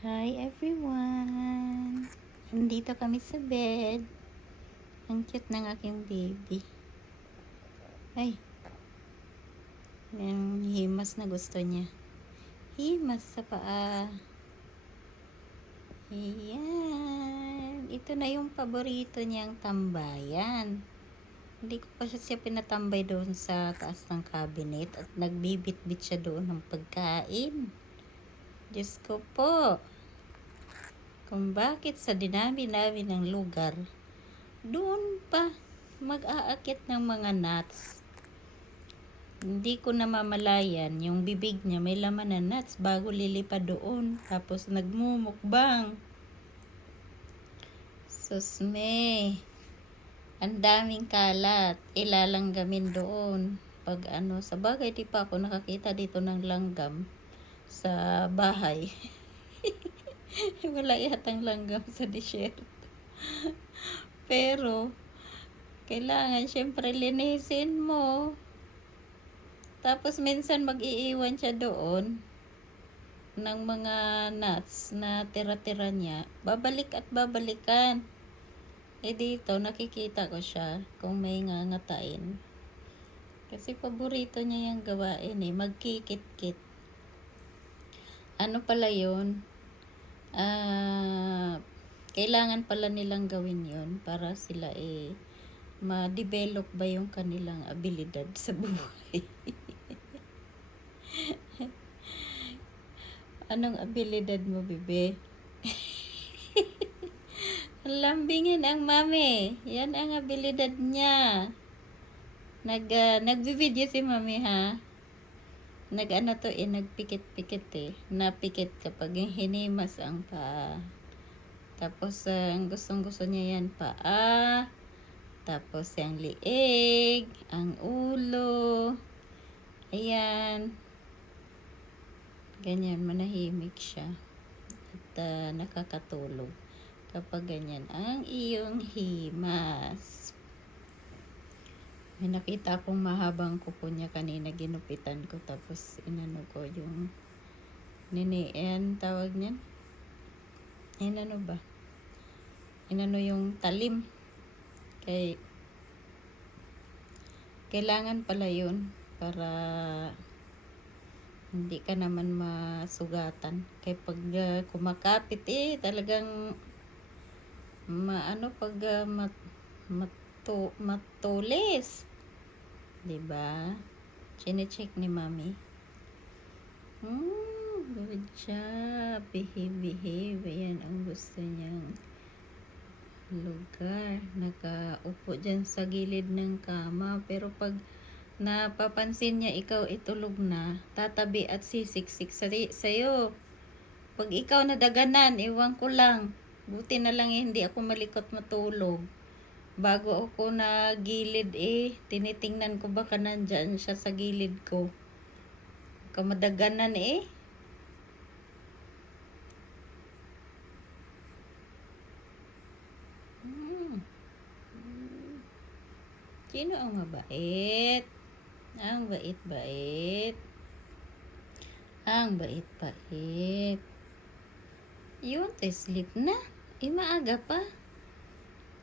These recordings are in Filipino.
Hi everyone! Nandito kami sa bed. Ang cute ng aking baby. Ay, yung himas na gusto niya. Himas sa paa. Ayan. Ito na yung paborito niyang tambayan. Hindi ko pa siya pinatambay doon sa taas ng cabinet at nagbibit-bit siya doon ng pagkain. Diyos ko po. Kung bakit sa dinami-dami ng lugar, doon pa mag-aakit ng mga nuts. Hindi ko namamalayan, yung bibig niya may laman na nuts bago lilipad doon. Tapos nagmumukbang. Susme, ang daming kalat, ilalanggamin doon. Pag sa bagay di pa ako nakakita dito ng langgam sa bahay. Wala yatang langgam sa disyerto. Pero, kailangan syempre linisin mo. Tapos minsan mag-iiwan siya doon ng mga nuts na tira-tira niya. Babalik at babalikan. Dito nakikita ko siya kung may ngangatain. Kasi paborito niya yung gawain magkikit-kit. Ano pala yun? Kailangan pala nilang gawin yun para sila ma-develop ba yung kanilang abilidad sa buhay. Anong abilidad mo, bebe? Lambingin ang mami. Yan ang abilidad niya. Nagbi-video si mami, ha? Nagpikit-pikit Napikit kapag yung hinimas ang paa. Tapos, ang gustong-gusto niya yan paa. Tapos, yung liig, ang ulo. Ayan. Ganyan, manahimik siya. At nakakatulog. Kapag ganyan ang iyong himas. May nakita akong mahabang kuko niya kanina, ginupitan ko. Tapos, inano ko yung tawag niyan? Inano ba? Inano yung talim. Kailangan pala yun para hindi ka naman masugatan. Kaya pag kumakapit talagang pag matulis. Diba? Chine-check ni mami. Good job. Behave. Ayan ang gusto niyang lugar. Nakaupo dyan sa gilid ng kama. Pero pag napapansin niya ikaw itulog na, tatabi at sisiksik sa'yo. Pag ikaw nadaganan, iwan ko lang. Buti na lang hindi ako malikot matulog. Bago ako nagilid tinitingnan ko baka nandyan siya sa gilid ko. Kamadaganan Sino ang mabait? Ang bait-bait. Ang bait-bait. You want to sleep na? Maaga pa.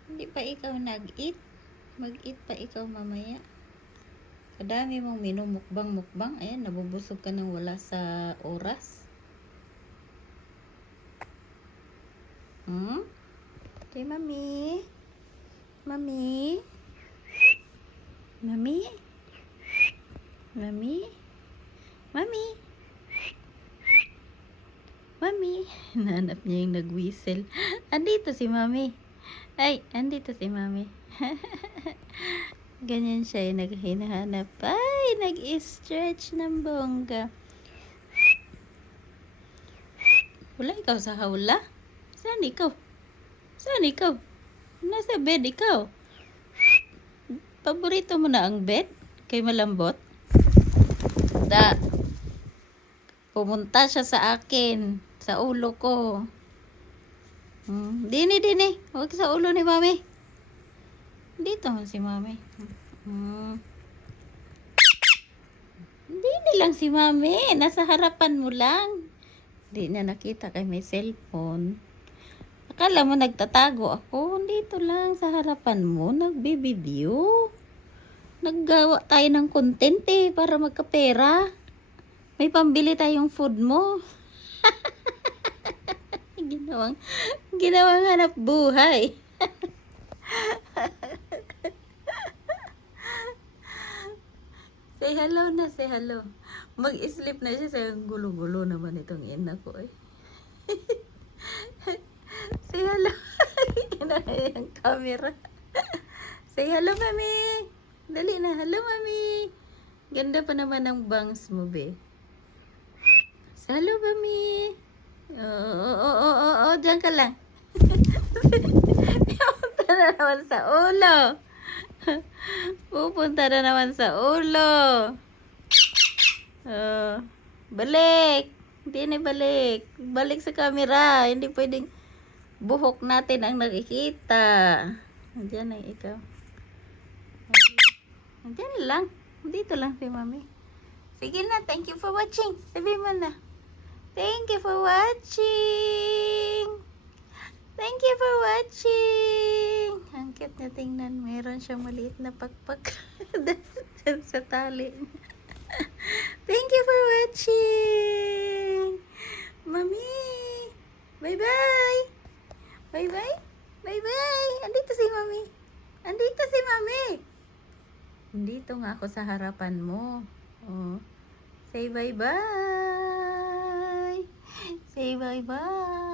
Hindi pa ikaw nag-eat. Mag-eat pa ikaw mamaya. Kadami mong minumukbang-mukbang. Ayan, nabubusog ka nang wala sa oras. Okay, mami. Mami. Mami. Mami. Mami. Mami. Nanap niya yung nag-whistle. Andito si mami. Ay, andito si mami. Ganyan siya yung naghinahanap. Ay, nag-stretch ng bongga. Wala ikaw sa hawla? Saan ikaw? Saan ikaw? Nasa bed ikaw. Paborito mo na ang bed? Kay malambot? Pumunta siya sa akin. Sa ulo ko. Dini. Huwag sa ulo ni mami. Dito si mami. Dini lang si mami. Nasa harapan mo lang. Di niya nakita kay may cellphone. Akala mo nagtatago ako. Dito lang sa harapan mo, nagbibideo. Naggawa tayo ng content para magkapera. May pambili tayong food mo. ginawang hanap buhay. Say hello na, say hello. Mag-sleep na siya sa gulo-gulo naman itong ina ko eh. Say hello. Ina yung camera. Say hello, mami. Dali na, hello, mami. Ganda pa naman ng bangs mo, be. Say hello, mami. Oo, dyan ka lang. Pupunta na naman sa ulo. Pupunta na naman sa ulo. Balik. Hindi na balik. Balik sa camera. Hindi pwedeng buhok natin ang nakikita. Andiyan na ikaw. Andiyan lang. Dito lang si mami. Sige na. Thank you for watching. Sabi mo na. Thank you for watching. Thank you for watching. Ang cute na tingnan. Meron siyang maliit na pakpak. Dyan sa tali. Thank you for watching. Mami. Bye-bye. Bye-bye. Bye-bye. Andito si mami. Andito si mami. Andito nga ako sa harapan mo. Oh. Say bye-bye. Say bye-bye.